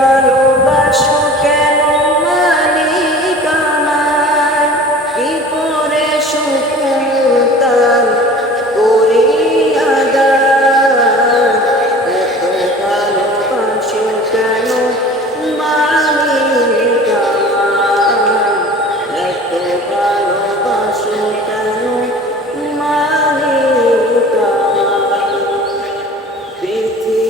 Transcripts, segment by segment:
ভালোবাসো কেন মালিক আমার করে সুকুতাল করি এত ভালোবাসো কেন মালিক আমার এত ভালোবাসো কেন মালিক আমার পৃথিবী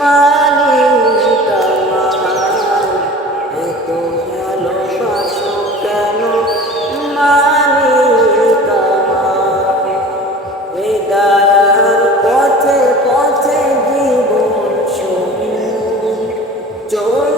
মালিক আমার এত ভালোবাসো কেন? মালিক আমার বেদার পথে পথে জীবন শুনি চোর